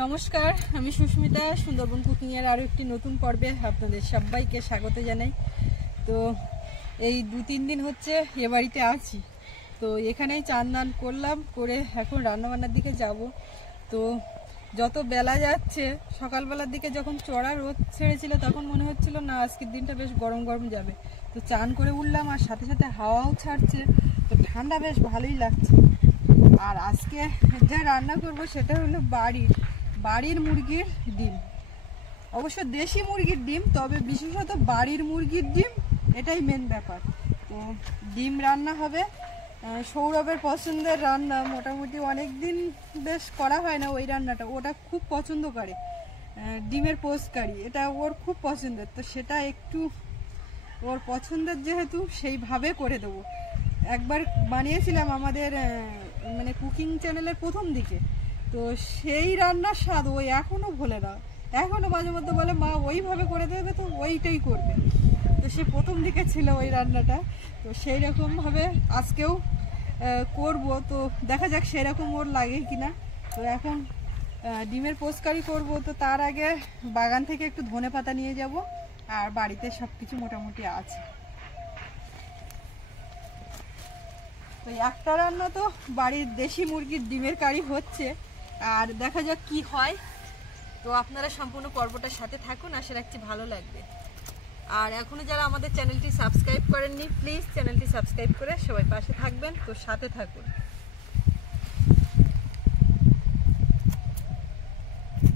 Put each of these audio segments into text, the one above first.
নমস্কার, আমি সুস্মিতা। সুন্দরবন কুকিং এর আরো একটি নতুন পর্বে আপনাদের সবাইকে স্বাগত জানাই। তো এই 2-3 দিন হচ্ছে এ বাড়িতে আছি, তো এখানেই চান দান করলাম, করে এখন রান্নাবান্নার দিকে যাব। তো যত বেলা যাচ্ছে, সকালবেলার দিকে যখন চড়া রোদ ছেড়েছিল তখন মনে হচ্ছিল না আজকের দিনটা বেশ গরম গরম যাবে। তো চান করে উঠলাম আর সাথে সাথে হাওয়াও ছাড়ছে, তো ঠান্ডা বেশ ভালোই লাগছে। আর আজকে যা রান্না করব সেটা হলো বাড়ির মুরগির ডিম। অবশ্য দেশি মুরগির ডিম, তবে বিশেষত বাড়ির মুরগির ডিম, এটাই মেন ব্যাপার। তো ডিম রান্না হবে। সৌরভের পছন্দের রান্না, মোটামুটি অনেক দিন বেশ করা হয় না ওই রান্নাটা, ওটা খুব পছন্দ করে। ডিমের পোস্ট কারি, এটা ওর খুব পছন্দের, তো সেটা একটু ওর পছন্দের যেহেতু সেইভাবে করে দেবো। একবার বানিয়েছিলাম আমাদের মানে কুকিং চ্যানেলের প্রথম দিকে, তো সেই রান্নার স্বাদ ওই এখনও ভোলে না। এখনও মাঝে মধ্যে বলে মা ওইভাবে করে দেবে, তো ওইটাই করবে। তো সে প্রথম দিকে ছিল ওই রান্নাটা, তো সেই রকমভাবে আজকেও করব। তো দেখা যাক সেরকম ওর লাগে কিনা। তো এখন ডিমের পোস্টকারি করব, তো তার আগে বাগান থেকে একটু ধনেপাতা নিয়ে যাব, আর বাড়িতে সব কিছু মোটামুটি আছে। তো একটা রান্না তো বাড়ির দেশি মুরগির ডিমের কারি হচ্ছে, আর দেখা যাক কি হয়। তো আপনারা সম্পূর্ণ পর্বটার সাথে থাকুন, আশা রাখছি ভালো লাগবে। আর এখনো যারা আমাদের চ্যানেলটি সাবস্ক্রাইব করেননি, প্লিজ চ্যানেলটি সাবস্ক্রাইব করে সবাই পাশে থাকবেন। তো সাথে থাকুন।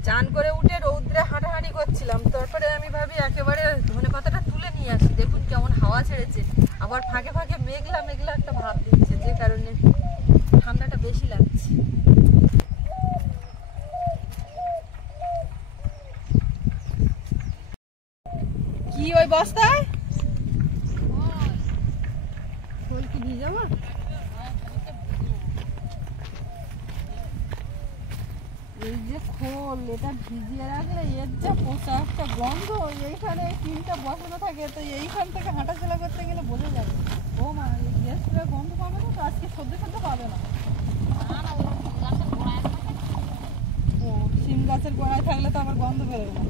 চান করে উঠে রৌদ্রে হাঁটাহাঁটি করছিলাম, তারপরে আমি ভাবি একেবারে ধনেপাতাটা তুলে নিয়ে আসি। দেখুন কেমন হাওয়া ছেড়েছে, আবার ফাঁকে ফাঁকে মেঘলা মেঘলা একটা ভাব দিচ্ছে, যে কারণে ঠান্ডাটা বেশি লাগছে। কি ওই বস্তায় খোল কি ভিজাবো? এই যে খোল, এটা ভিজিয়ে রাখলে এর যা পোষা একটা গন্ধ, এইখানে টিনটা বসানো থাকে, তো এইখান থেকে হাঁটাচলা করতে গেলে বোঝা যাবে। ও মা, এই গ্যাসটা গন্ধ পাবে না তো, আজকে সদ্য পাবে না। ও, সিম গাছের গোড়ায় থাকলে তো আবার গন্ধ বেরোবে না।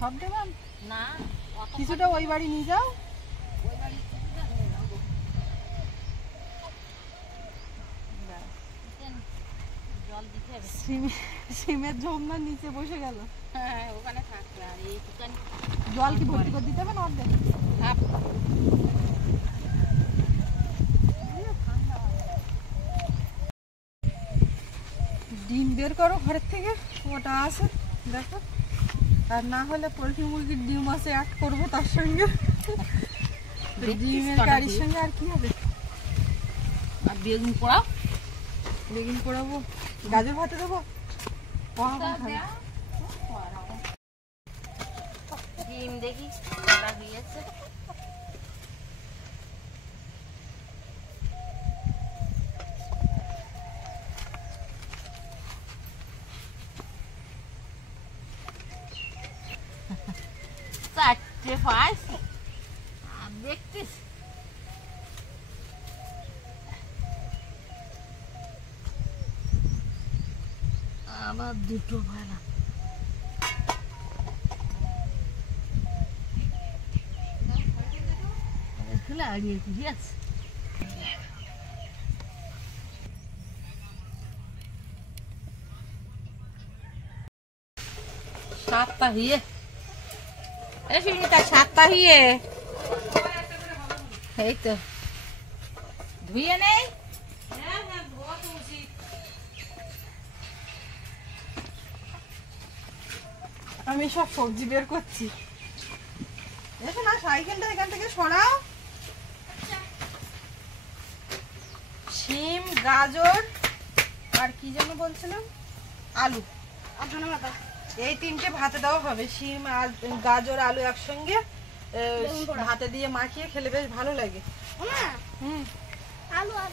সব দেবেন না, কিছুটা ওই বাড়ি নিয়ে যাও। সিমের ঝোমনার নিচে বসে গেল। হ্যাঁ, ওখানে থাকবে। আর এই জল কি ভর্তি করে দিতে হবে না অর্ধেক? ডিম বের করো ঘরের থেকে, ওটা আছে দেখো। আর না হলে পোলট্রি মুরগির ডিম আছে, অ্যাড করবো তার সঙ্গে। ডিমের কারির সঙ্গে আর কি হবে? আর বেগুন পোড়াবো, গাজর ভাতে দেবো। ডিম দেখি হয়েছে। চারটে পাইছি, দেখতিস আবার দুটো ভাড়া। আড়িয়ে কুড়ি আছে। সাতটা হিয়ে, সাতটা হিয়ে, এই তো ধুয়ে নেই। আমি সব সবজি বের করছি। দেখো না, সাইকেলটা এখান থেকে সরাও। শিম, গাজর আর কি যেন বলছিলাম, আলু আর ধনেপাতা, এই তিনটে ভাতে দেওয়া হবে। শিম আর গাজর আলু একসঙ্গে ভাতে দিয়ে মাখিয়ে খেলে বেশ ভালো লাগে। আলু আর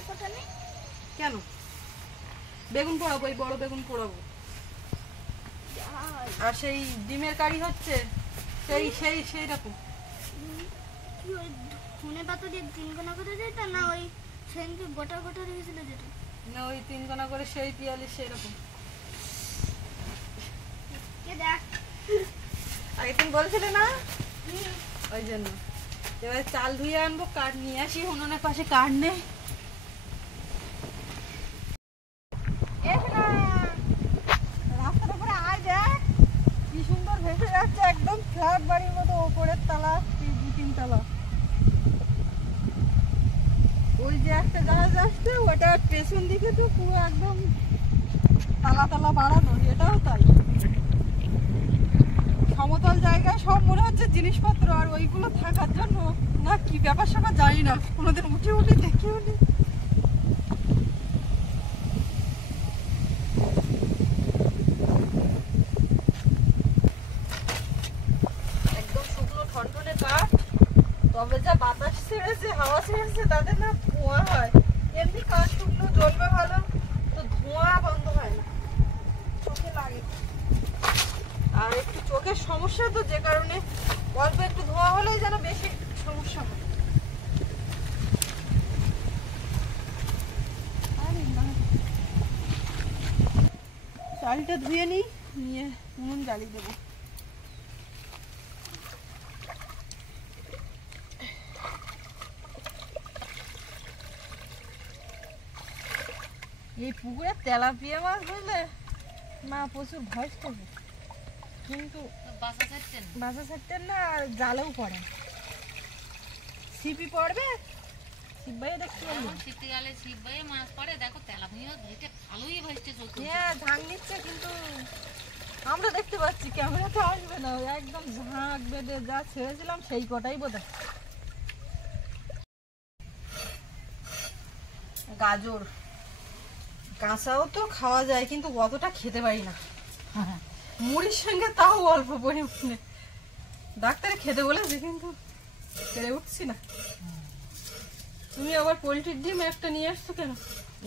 কেন? বেগুন পোড়াবো, এই বড় বেগুন পোড়াবো। আর সেই ডিমের কারি হচ্ছে সেই সেই সেই রকম। ধনেপাতা দিয়ে ডিম কোনা করে দিতে না, ওই সেদিনকে গোটা গোটা রেখেছিল যেটা, না ওই 3 কোনা করে সেই পিয়ালি সেরকম। কে দেখ আগের দিন বলছিলে না, ওই জন্য। এবার চাল ধুয়ে আনবো, কাঠ নিয়ে আসি, উনুনের পাশে কাঠ নেই। রাস্তার উপরে আয় দেখ কি সুন্দর ভেসে যাচ্ছে, একদম ফ্ল্যাট বাড়ির মতো, ওপরের তলা 2-3 তলা। ওই যে একটা জাহাজ আসছে, ওটা পেছন দিকে তো পুরো একদম তালা তালা বাড়ানো, এটাও তাই। সমতল জায়গায় সব মনে হচ্ছে জিনিসপত্র, আর ওইগুলো থাকার জন্য না কি ব্যাপার স্যাপার জানি না, কোনোদিন উঠে উঠে দেখিও নি। একদম শুকনো ঠনঠনে কাঠ, তবে যা বাতাস ছেড়েছে, হাওয়া ছেড়েছে, তাতে না ধোঁয়া হয়। এমনি কাঠ শুকনো জ্বলবে ভালো, তো ধোঁয়া বন্ধ হয় না, চোখে লাগে। আর একটু চোখের সমস্যা তো, যে কারণে অল্প একটু ধোঁয়া হলেই যেন বেশি সমস্যা হয়। চালটা ধুয়ে নিই, নিয়ে উনুন জ্বালিয়ে দেবো। এই পুকুরে তেলাপিয়া মাছ বুঝলে মা প্রচুর ভয় করবে, কিন্তু বাসা ছাড়তেন না, আর জালেও পড়ে। ছিপি পড়বে, ছিপ বাইয়ে দেখতে পারবে। শীতকালে ছিপ বাইয়ে মাছ পড়ে, দেখো তেলাপিয়া ভাইটা ভালোই ভাইছে চলছে। হ্যাঁ ঝাঁক নিচ্ছে, কিন্তু আমরা দেখতে পাচ্ছি, ক্যামেরা তো আসবে না। ওই একদম ঝাঁক বেঁধে যা ছেড়েছিলাম সেই কটাই বোধহয়। গাজর কাঁচাও তো খাওয়া যায়, কিন্তু অতটা খেতে পারি না। মুড়ির সঙ্গে তাও অল্প পরিমাণে। ডাক্তারে খেতে বলেছে, কিন্তু পেরে উঠছি না। তুমি আবার পোলট্রির ডিম একটা নিয়ে আসছো কেন?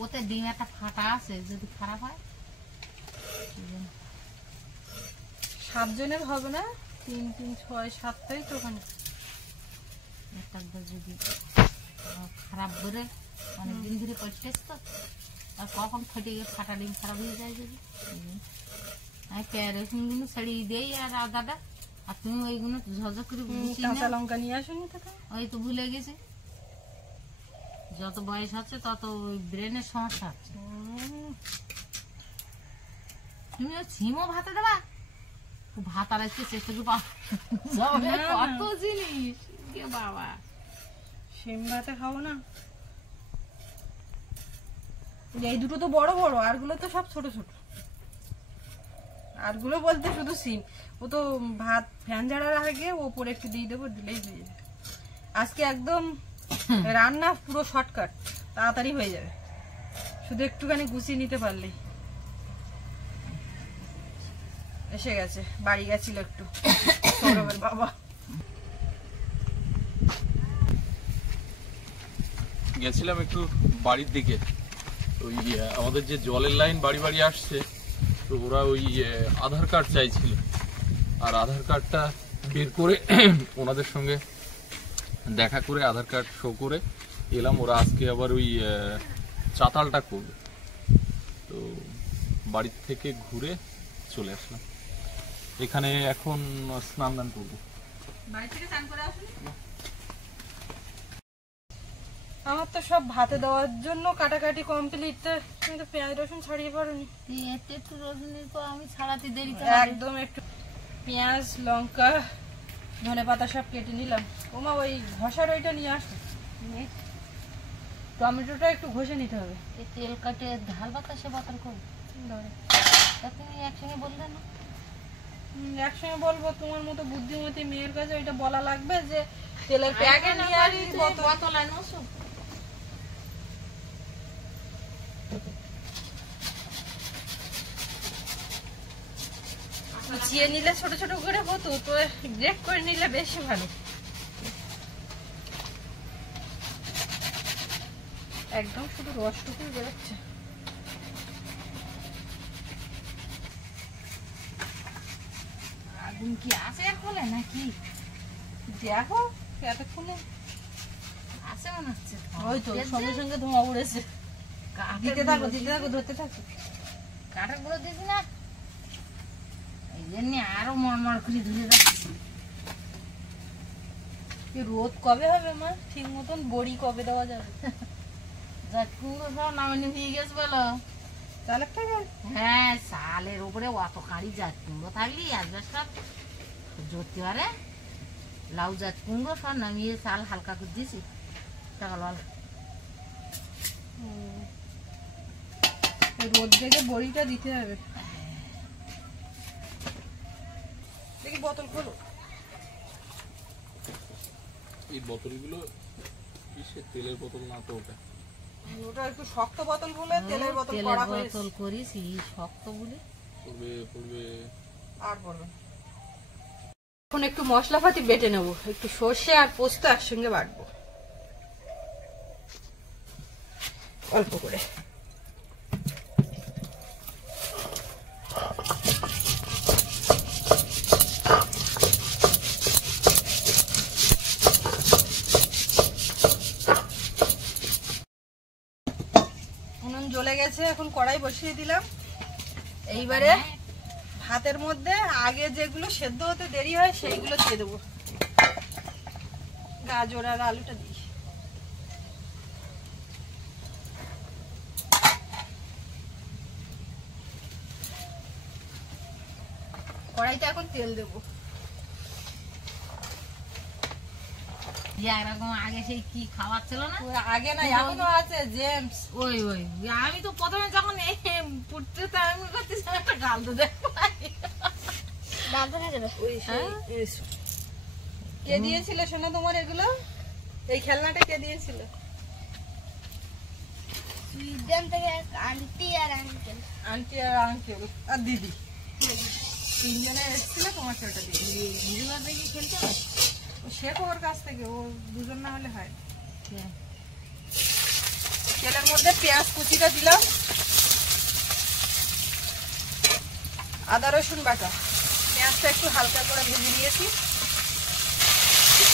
ওতে ডিম একটা ফাটা আছে, যদি খারাপ হয়। 7 জনের হবে না? 3, 3, 6, 7টাই তো ওখানে। একটা যদি খারাপ করে অনেকদিন ধরে করতেছ তো, আর কখন ফেটে গিয়ে ফাটা ডিম খারাপ হয়ে যায় যদি। আমি পেয়ারগুলো ছাড়িয়ে দিই আর আদাটা, আর তুমি ওইগুলো ঝঝ করে কাঁচা লঙ্কা নিয়ে আসুন। ওই তো ভুলে গেছি, যত বয়স হচ্ছে তত ওই ব্রেনের সমস্যা হচ্ছে। তুমি ওই ছিমও ভাতে দেবা, ভাত আর আজকে চেষ্টা করে কত জিনিস বাবা। সিম ভাতে খাবো না, এই দুটো তো বড় বড়, আরগুলো তো সব ছোট ছোট। আরগুলো বলতে শুধু সিম, ও তো ভাত ফ্যান ঝাড়ার আগে ওপরে একটু দিয়ে দেবো, দিলেই হয়ে যাবে। আজকে একদম রান্না পুরো শর্টকাট, তাড়াতাড়ি হয়ে যাবে, শুধু একটুখানি গুছিয়ে নিতে পারলেই। এসে গেছে, বাড়ি গেছিল একটু সৌরভের বাবা। গেছিলাম একটু বাড়ির দিকে, ওই আমাদের যে জলের লাইন বাড়ি বাড়ি আসছে, তো ওরা ওই আধার কার্ড চাইছিল, আর আধার কার্ডটা বের করে ওনাদের সঙ্গে দেখা করে আধার কার্ড শো করে এলাম। ওরা আজকে আবার ওই চাতালটা করবে, তো বাড়ির থেকে ঘুরে চলে আসলাম। এখানে এখন স্নান দান করবো। বাড়ি থেকে চান করে আসুন। আমার তো সব ভাতে দেওয়ার জন্য কাটাকাটি কমপ্লিট, কিন্তু পেঁয়াজ রসুন ছাড়িয়ে পারোনি। একটু রসুন তো আমি ছাড়াতে দেরি, একদম একটু পেঁয়াজ লঙ্কা ধনেপাতা সব কেটে নিলাম। ওমা ওই ঘষার ওইটা নিয়ে আসো, টমেটোটা একটু ঘষে নিতে হবে। তেল কাটে ঢাল বাতাসে বাতাল করবো, তুমি একসঙ্গে বললে না। একসঙ্গে বলবো, তোমার মতো বুদ্ধিমতী মেয়ের কাছে ওইটা বলা লাগবে যে তেলের প্যাকেট নিয়ে আসি, বোতল আনো সব। কুচিয়ে নিলে ছোট ছোট করে হতো, তো গ্রেট করে নিলে বেশি ভালো। একদম শুধু রসটুকুই বেরোচ্ছে। আগুন কি আছে এখন নাকি? দেখো এতক্ষণে আছে মনে হচ্ছে ওই তো সঙ্গে সঙ্গে ধোঁয়া উড়েছে। দিতে থাকো ধরতে থাকো। কাঠের গুঁড়ো দিবি না, এই জন্য আরো মরমর করে ধুয়ে যাচ্ছে। কি রোদ কবে হবে মা? ঠিক মতন বড়ি কবে দেওয়া যাবে? জাত কুমড়ো সব নামানি হয়ে গেছে বলো। চালের টাকা হ্যাঁ, সালের উপরে অত কাঁড়ি জাত কুমড়ো থাকলি আসবে সব জোরতে পারে। লাউ জাত কুমড়ো সব নামিয়ে চাল হালকা করে দিয়েছি, টাকা লাল। রোদ দেখে বড়িটা দিতে হবে। দেখি বোতল খোলো। এই বোতলগুলো কিসের? তেলের বোতল না তো ওটা? ওটা একটু শক্ত বোতল বলে তেলের বোতল করা হয়েছে। বোতল করিস শক্ত বলে পড়বে আর বলো। এখন একটু মশলাপাতি বেটে নেবো, একটু সর্ষে আর পোস্ত একসঙ্গে বাটবো অল্প করে। উনুন জ্বলে গেছে, এখন কড়াই বসিয়ে দিলাম। এইবারে ভাতের মধ্যে আগে যেগুলো সেদ্ধ হতে দেরি হয় সেইগুলো দিয়ে দেবো। গাজর আর আলুটা দিই। কড়াইতে এখন তেল দেবো। এরকম আগে সেই কি খাবার ছিল না, আগে না এখনো আছে জেমস। ওই আমি তো প্রথমে যখন পুড়তে আমি করতেছিলাম একটা গাল তো দেখো। কে দিয়েছিল শোনো তোমার এগুলো? এই খেলনাটা কে দিয়েছিল? সুইডেন থেকে আন্টি আর আঙ্কেল। আন্টি আর আঙ্কেল আর দিদি, তিনজনে এসেছিল তোমার ওটা দিয়ে। ভিডিও দেখে খেলতে হয়, শেখো ওর কাছ থেকে, ও দুজন না হলে হয়। তেলের মধ্যে পেঁয়াজ কুচিটা দিলাম, আদা রসুন বাটা। পেঁয়াজটা একটু হালকা করে ভেজে নিয়েছি।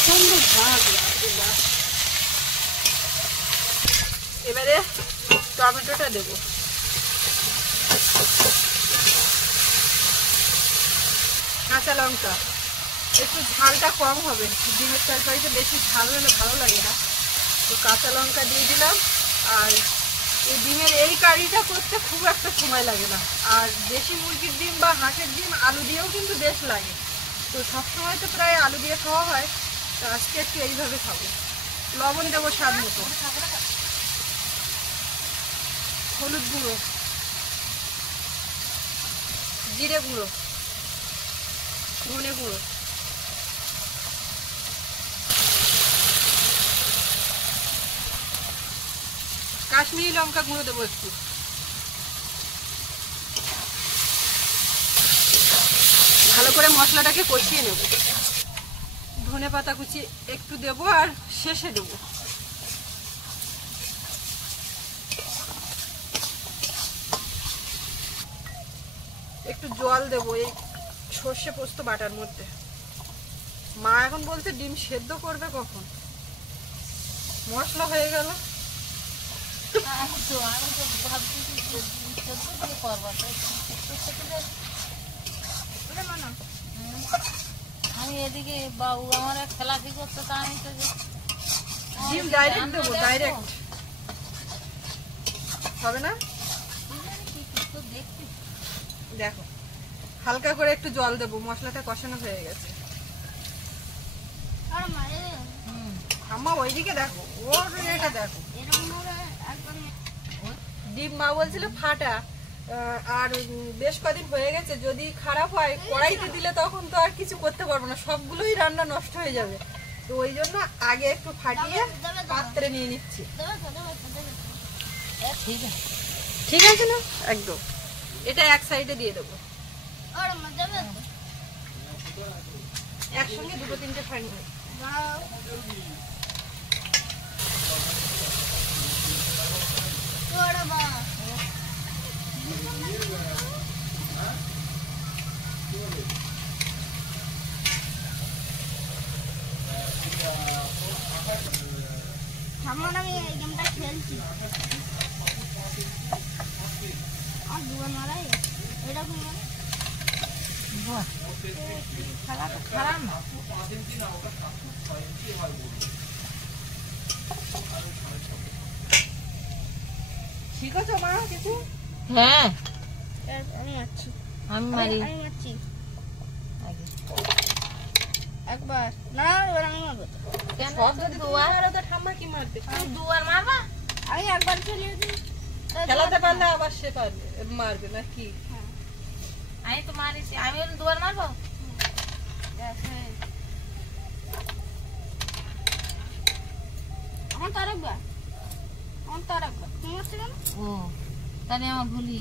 সুন্দর ভাগ এবারে টমেটোটা দেবো। কাঁচা লঙ্কা, একটু ঝালটা কম হবে, ডিমের তরকারিতে বেশি ঝাল হলে ভালো লাগে না, তো কাঁচা লঙ্কা দিয়ে দিলাম। আর এই ডিমের এই কারিটা করতে খুব একটা সময় লাগে না। আর দেশি মুরগির ডিম বা হাঁসের ডিম আলু দিয়েও কিন্তু বেশ লাগে, তো সবসময় তো প্রায় আলু দিয়ে খাওয়া হয়, তো আজকে একটু এইভাবে খাবো। লবণ দেবো স্বাদ মতো, হলুদ গুঁড়ো, জিরে গুঁড়ো, ধনে গুঁড়ো, কাশ্মীরি লঙ্কা গুঁড়ো দেবো একটু। ভালো করে মশলাটাকে কষিয়ে নেব। ধনে পাতা কুচি একটু দেবো আর শেষে দেবো। একটু জল দেবো এই সর্ষে পোস্ত বাটার মধ্যে। মা এখন বলছে ডিম সেদ্ধ করবে কখন, মশলা হয়ে গেল। আমি এদিকে বাবু আমার খেলাফি করতে, তা আমি তো ডিম ডাইরেক্ট দেবো, ডাইরেক্ট হবে না। দেখছি দেখো হালকা করে একটু জল দেবো, মশলাটা কষানো হয়ে গেছে। আর মারে আম্মা ওইদিকে দেখো, ওর এটা দেখো। এরকম ভাবে একদম ডিম মা বলছিল ফাটা, আর বেশ কদিন হয়ে গেছে, যদি খারাপ হয় কড়াইতে দিলে তখন তো আর কিছু করতে পারবো না, সবগুলোই রান্না নষ্ট হয়ে যাবে। তো ওই জন্য আগে একটু ফাটিয়ে পাত্রে নিয়ে নিচ্ছি। ঠিক আছে। ঠিক আছে না? একদম। এটা এক সাইডে দিয়ে দেবো, আর মা দেবে একসঙ্গে দুটো তিনটে ফ্রাই হবে। দাও ওরে বাবা আর দুবার মারাই এরকম মারা বাহ, খেলা তো খারাপ না। শিখেছো মা কিছু? হ্যাঁ, আমি মারছি আমি মারি আমি মারছি আগে। একবার না এবার আমি মারবো কেন সব তুই যদি দুয়ার দুয়ার তো ঠাম্মা কি মারবে? তুই দুয়ার মারবা? আমি একবার খেলিয়ে দিই খেলাতে পারলে আবার সে পারবে মারবে না কি? আমি তো মারিছি, আমি ওর দুয়ার মারবো? আমার তো আরেকবার তুমি মারছো কেন ও, তাহলে আমার ভুলি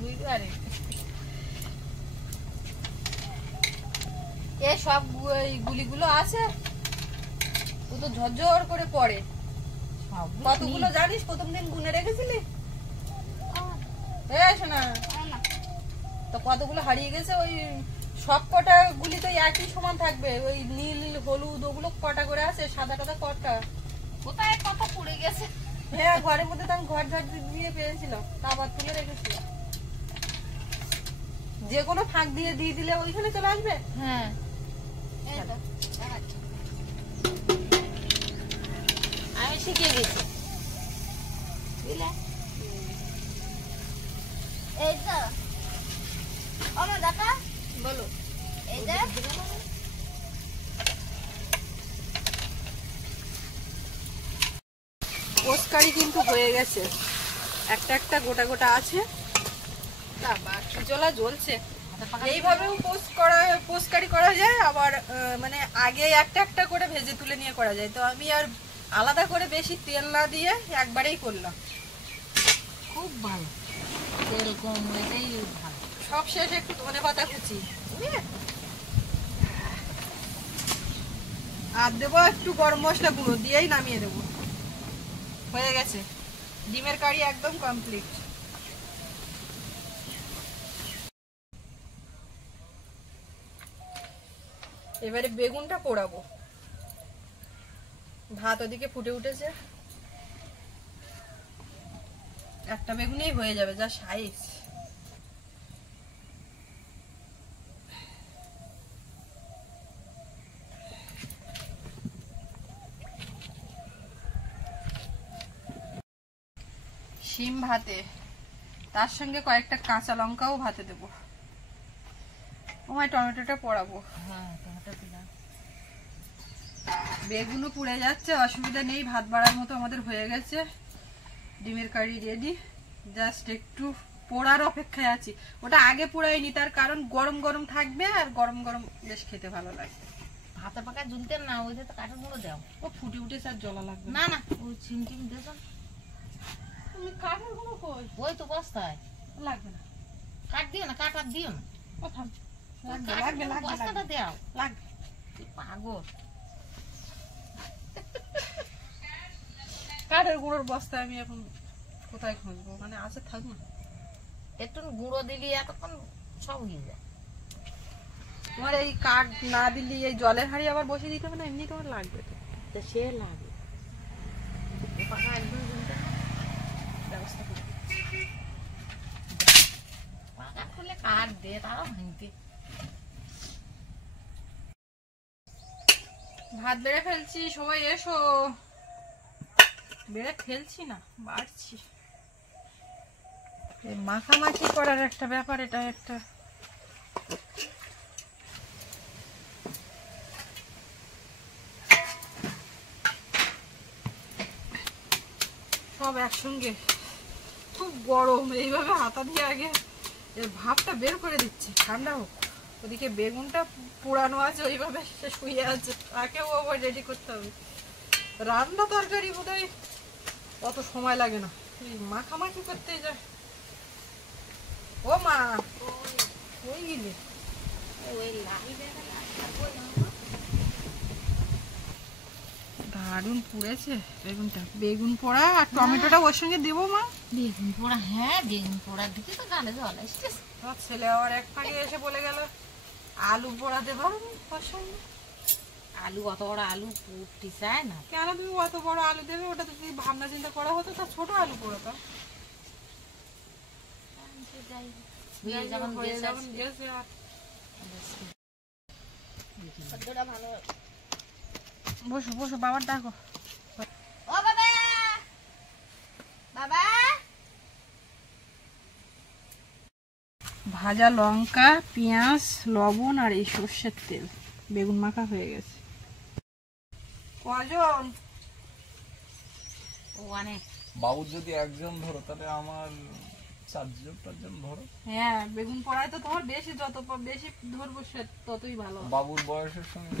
বুঝতে পারি। এ সব এই গুলিগুলো আছে ও তো ঝরঝর করে পড়ে। কতগুলো জানিস প্রথম দিন গুনে রেখেছিলি? এই শোনা, না তো কতগুলো হারিয়ে গেছে। ওই সব কটা গুলি তো একই সমান থাকবে। ওই নীল হলুদ ওগুলো কটা করে আছে, সাদা টাদা কটা। কোথায় কত পড়ে গেছে। হ্যাঁ ঘরের মধ্যে তো আমি ঘর ঝাড় দিয়ে পেয়েছিলাম, তা আবার তুলে রেখেছিলাম। যে কোনো ফাঁক দিয়ে দিলে ওইখানে চলে আসবে। হ্যাঁ, এই তো দেখাচ্ছি আমি শিখে গেছি বুঝলে। এই তো আমার দেখা বলো। এই যে পোস্টকারি কিন্তু হয়ে গেছে, একটা একটা গোটা গোটা আছে, তা বাকি জ্বলা জ্বলছে। এইভাবেও পোস্টকারি করা যায়, আবার মানে আগে একটা একটা করে ভেজে তুলে নিয়ে করা যায়। তো আমি আর আলাদা করে বেশি তেল না দিয়ে একবারেই করলাম। খুব ভালো, তেল কম এটাই ভালো। সব শেষে একটু ধনে পাতা কুচি, বুঝলে? আর দেবো একটু গরম মশলা গুঁড়ো, দিয়েই নামিয়ে দেবো। হয়ে গেছে, ডিমের কারি একদম কমপ্লিট। এবারে বেগুনটা পোড়াবো। ভাত ওদিকে ফুটে উঠেছে, একটা বেগুনেই হয়ে যাবে, যা সাইজ। শিম ভাতে, তার সঙ্গে কয়েকটা কাঁচা লঙ্কাও ভাতে দেবো। ওমায় টমেটোটা পোড়াবো। হ্যাঁ, টমেটো দিলাম। বেগুনও পুড়ে যাচ্ছে, অসুবিধা নেই। ভাত বাড়ার মতো আমাদের হয়ে গেছে, ডিমের কারি রেডি। জাস্ট একটু পোড়ার অপেক্ষায় আছি। ওটা আগে পোড়াইনি, তার কারণ গরম গরম থাকবে, আর গরম গরম বেশ খেতে ভালো লাগবে। ভাতে পাকা ঝুলতেন না, ওই যে তো কাঠের গুঁড়ো দাও। ও ফুটে উঠে স্যার জ্বলা লাগবে না না, ওই চিম টিম দেছো। তুমি কাঠের গুঁড়ো কই? ওই তো বস্তায় লাগবে না, কাঠ দিও না, কাঠ আর দিও না। ও থাম। লাগবে কাঠের লাগবে গুঁড়ো লাগবে বস্তাটা লাগবে দাও। লাগবে। তুই পাগল। কাঠের গুঁড়োর বস্তা আমি এখন কোথায় খুঁজবো? মানে আছে, থাক না। একটু গুঁড়ো দিলি এতক্ষণ সব হয়ে যায়। তোমার এই কাঠ না দিলে এই জলের হাঁড়ি আবার বসে দিতে হবে না? এমনি তোমার লাগবে তো। তা সে লাগে পাকা একদম ঝুলতে না। ব্যবস্থা করো। পাকা খুলে কাঠ দে, তারাও ভাঙতে। ভাত বেড়ে ফেলছি, সবাই এসো। বেড়ে ফেলছি না, বাড়ছি। এই মাখামাখি করার একটা ব্যাপার, এটা একটা। সব একসঙ্গে, খুব গরম। এইভাবে হাতা দিয়ে আগে এর ভাবটা বের করে দিচ্ছে, ঠান্ডা হোক। ওদিকে বেগুনটা পোড়ানো আছে, ওইভাবে সে শুয়ে আছে, তাকেও আবার রেডি করতে হবে। রান্না তরকারি বোধহয় অত সময় লাগে না, মাখামাখি করতে যায়। ও মা, ওই গেলে ওই লাগবে দারুণ পুড়েছে বেগুনটা। বেগুন পোড়া আর টমেটোটা ওর সঙ্গে দেবো মা। বেগুন পোড়া। হ্যাঁ, বেগুন পোড়ার দিকে তো গালে জল আসছে। তোমার ছেলে আবার এক ফাঁকে এসে বলে গেল আলু পোড়া দেবো ওর সঙ্গে। আলু অত বড় আলু পুটি চায় না। কেন তুমি অত বড় আলু দেবে? ওটা তো যদি ভাবনা চিন্তা করা হতো তা ছোট আলু করতো। বিয়ে যখন হয়ে গেছে যখন গেছে আর খাদ্যটা ভালো। বসো বসো, বাবার ডাকো। ও বাবা, বাবা। ভাজা লঙ্কা, পেঁয়াজ, লবণ আর এই সর্ষের তেল, বেগুন মাখা হয়ে গেছে। কজন? ও অনেক। বাবুর যদি একজন ধরো তাহলে আমার 4জন ধরো। হ্যাঁ, বেগুন পড়ায় তো তোমার বেশি, যত বেশি ধরবো সে ততই ভালো। বাবুর বয়সের সঙ্গে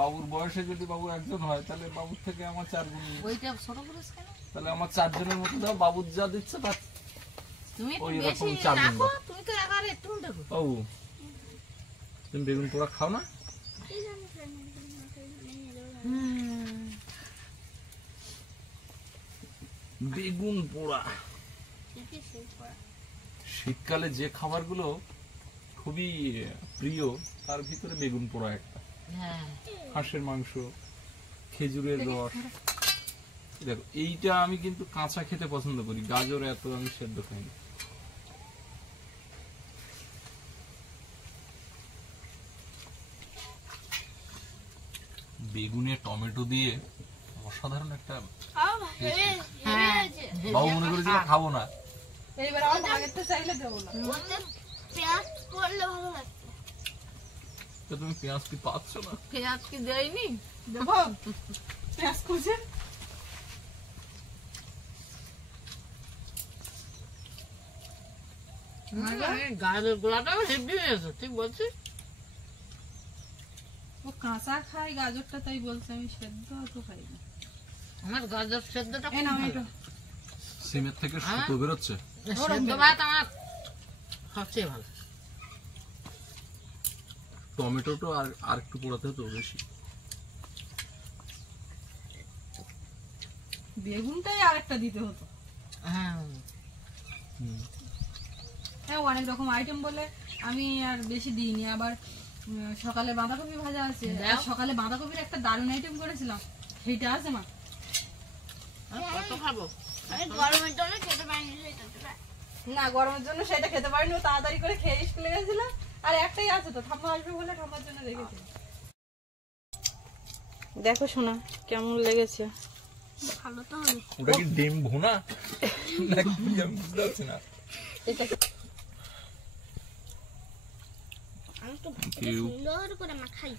বাবুর বয়সে যদি বাবু একজন হয় তাহলে বাবুর থেকে আমার 4 গুণ, ওইটা ছোট করিস কেন? তাহলে আমার 4 জনের মতো দাও, বাবুর যা দিচ্ছে তার তুমি একটু ওই বেশি রকম 4 গুণ রাখো, দাও। তুমি তো এবার একটু দেখো। ও তুমি বেগুন পোড়া খাও না? বেগুন পোড়া শীতকালে যে খাবারগুলো খুবই প্রিয় তার ভিতরে বেগুন পোড়া একটা। হ্যাঁ, হাঁসের মাংস, খেজুরের রস। দেখো এইটা আমি কিন্তু কাঁচা খেতে পছন্দ করি, গাজর এত আমি সেদ্ধ খাই না। বেগুনে টমেটো দিয়ে অসাধারণ একটা, বাবু মনে করেছিল খাবো না, এইবার আমার ভাগেরটা চাইলে দেবো না। ওতে পেঁয়াজ পড়লে ভালো লাগতো। তো তুমি পেঁয়াজ কি পাচ্ছ না? পেঁয়াজ কি দেয়নি? দেবো পেঁয়াজ কুচে। গাজর গোলাটাও হেভি হয়েছে, ঠিক বলছিস? ও কাঁচা খায় গাজরটা, তাই বলছে। আমি সেদ্ধ অত খাই না। আমার গাজর সেদ্ধটা এই খুব নাও ভালো। একটু। সিমের থেকে সুতো বেরোচ্ছে। সেদ্ধ ভাত আমার সবচেয়ে ভালো। টমেটোটা আর একটু পোড়াতে হতো বেশি। বেগুনটাই আরেকটা দিতে হতো। হ্যাঁ, হ্যাঁ, অনেক রকম আইটেম বলে আমি আর বেশি দিইনি। আবার সকালে বাঁধাকপি ভাজা আছে, আর সকালে বাঁধাকপির একটা দারুণ আইটেম করেছিলাম, সেইটা আছে মা। আর কত খাবো? আমি গরমের জন্য খেতে পারিনি সেটা। না, গরমের জন্য সেটা খেতে পারিনি, ও তাড়াতাড়ি করে খেয়ে স্কুলে গেছিল। আর একটাই আছে তো, ঠাম্মা আসবে বলে ঠাম্মার জন্য রেখেছি। দেখো শোনা কেমন লেগেছে। ভালো তো হবে। ওটা কি ডিম ভুনা নাকি আমি বুঝতে পারছি না। এটা আমি তো সুন্দর করে মাখাই।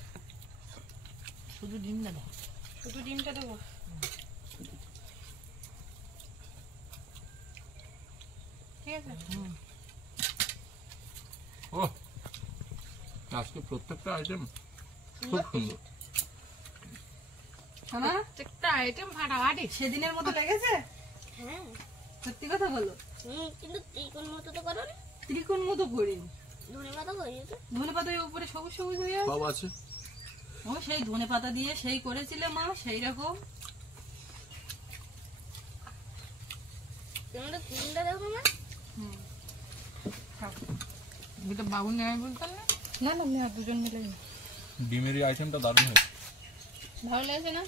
শুধু ডিমটা দাও। শুধু ডিমটা দেবো। ঠিক আছে। ও আজকে প্রত্যেকটা আইটেম খুব সুন্দর। শোনা একটা আইটেম ফাটাফাটি। সেদিনের মতো লেগেছে? হ্যাঁ। সত্যি কথা বলো। কিন্তু ত্রিকোণ মতো তো করো না। ত্রিকোণ মতো করিনি। ধনে পাতা করিয়েছো। ধনে পাতা উপরে সবুজ সবুজ হয়ে আছে। সব আছে। ও সেই ধনে পাতা দিয়ে সেই করেছিলে মা, সেই রকম। তুমি তো তিনটা দেখো না। এটা বাবু নেই বলতাম না। না না না, দুজন মিলে। ডিমের এই আইটেমটা দারুণ হয়েছে। ভালো লাগছে না?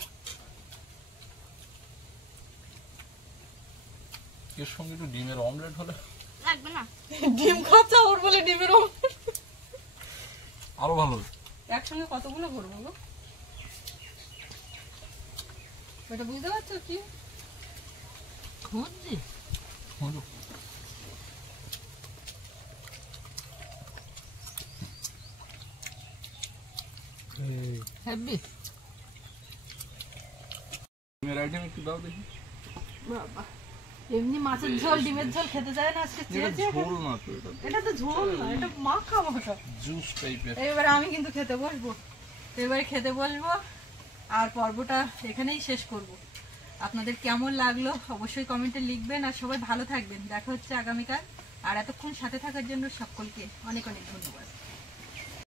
এর সঙ্গে একটু ডিমের অমলেট হলে লাগবে না। ডিম খাচ্ছা ওর বলে ডিমের অমলেট। আরো ভালো। একসঙ্গে কতগুলো করবো গো? এটা বুঝতে পারছো কি? খুঁজছি হলো। হেভি। ডিমের আইটেম একটু দাও দেখি। বাবা, এমনি মাছের ঝোল ডিমের ঝোল খেতে চায় না, আজকে এটা চেয়েছে। ঝোল না তো, এটা এটা তো ঝোল না, এটা মাখা মাখা। জুস টাইপের। এবারে আমি কিন্তু খেতে বসবো। এবারে খেতে বসবো আর পর্বটা এখানেই শেষ করব। আপনাদের কেমন লাগলো অবশ্যই কমেন্টে লিখবেন, আর সবাই ভালো থাকবেন। দেখা হচ্ছে আগামীকাল। আর এতক্ষণ সাথে থাকার জন্য সকলকে অনেক অনেক ধন্যবাদ।